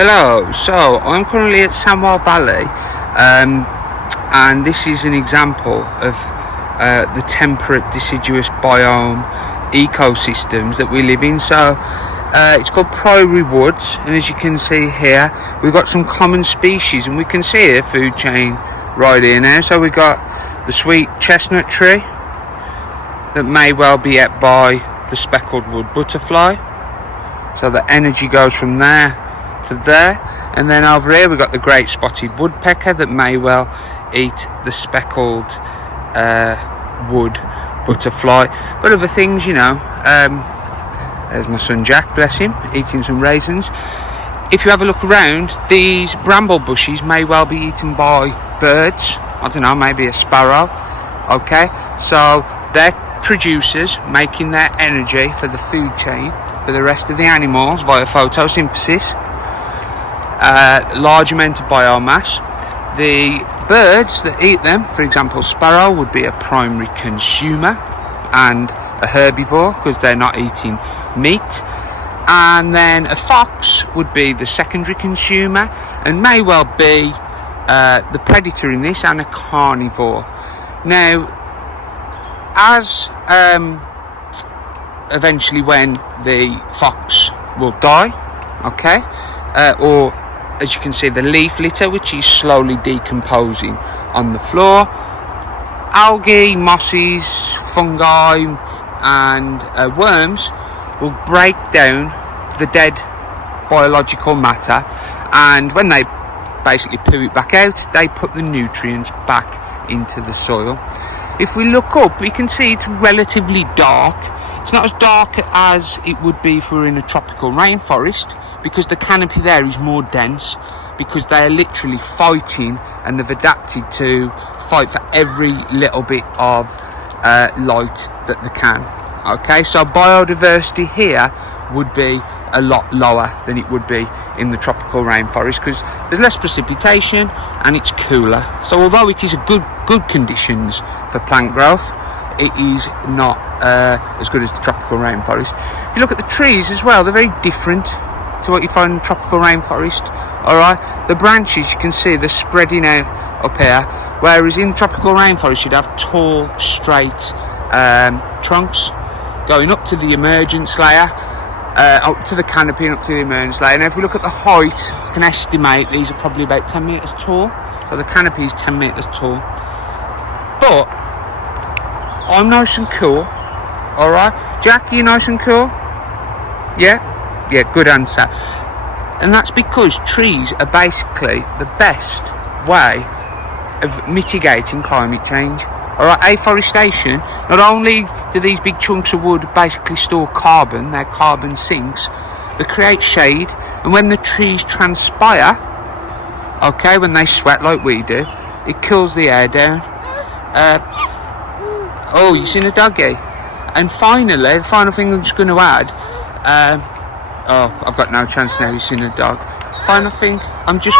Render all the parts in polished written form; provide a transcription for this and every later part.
Hello, so I'm currently at Sandwell Valley, and this is an example of the temperate deciduous biome ecosystems that we live in. So it's called Priory Woods, and as you can see here, we've got some common species, and we can see a food chain right here now. So we've got the sweet chestnut tree that may well be ate by the speckled wood butterfly, so the energy goes from there to there. And then over here we've got the great spotted woodpecker that may well eat the speckled wood butterfly, but other things, you know. There's my son Jack, bless him, eating some raisins. If you have a look around, these bramble bushes may well be eaten by birds. I don't know, maybe a sparrow. Okay, so they're producers making their energy for the food chain for the rest of the animals via photosynthesis. Large amount of biomass. The birds that eat them, for example sparrow, would be a primary consumer and a herbivore because they're not eating meat, and then a fox would be the secondary consumer and may well be the predator in this, and a carnivore. Now, as eventually when the fox will die, okay, or as you can see, the leaf litter, which is slowly decomposing on the floor, algae, mosses, fungi and worms will break down the dead biological matter, and when they basically poo it back out, they put the nutrients back into the soil. If we look up, we can see it's relatively dark. It's not as dark as it would be if we were in a tropical rainforest, because the canopy there is more dense, because they are literally fighting, and they've adapted to fight for every little bit of light that they can. Okay, so biodiversity here would be a lot lower than it would be in the tropical rainforest, because there's less precipitation and it's cooler. So although it is a good conditions for plant growth, it is not as good as the tropical rainforest. If you look at the trees as well, they're very different to what you'd find in the tropical rainforest. Alright, the branches, you can see they're spreading out up here, whereas in the tropical rainforest you'd have tall, straight trunks going up to the emergence layer, up to the canopy and up to the emergence layer. Now if we look at the height, I can estimate these are probably about 10 metres tall. So the canopy is 10 metres tall. But I'm nice and cool. Alright, Jack, you nice and cool? Yeah, good answer. And that's because trees are basically the best way of mitigating climate change. Alright, afforestation, not only do these big chunks of wood basically store carbon, their carbon sinks, they create shade, and when the trees transpire, okay, when they sweat like we do, it cools the air down. Oh, you seen a doggy? And finally, the final thing I'm just going to add, oh, I've got no chance now, you've seen a dog. Final thing I'm just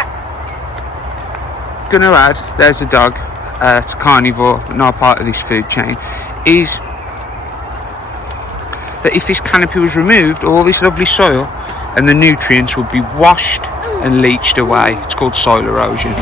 going to add, there's a dog, it's a carnivore, not part of this food chain, is that if this canopy was removed, all this lovely soil and the nutrients would be washed and leached away. It's called soil erosion.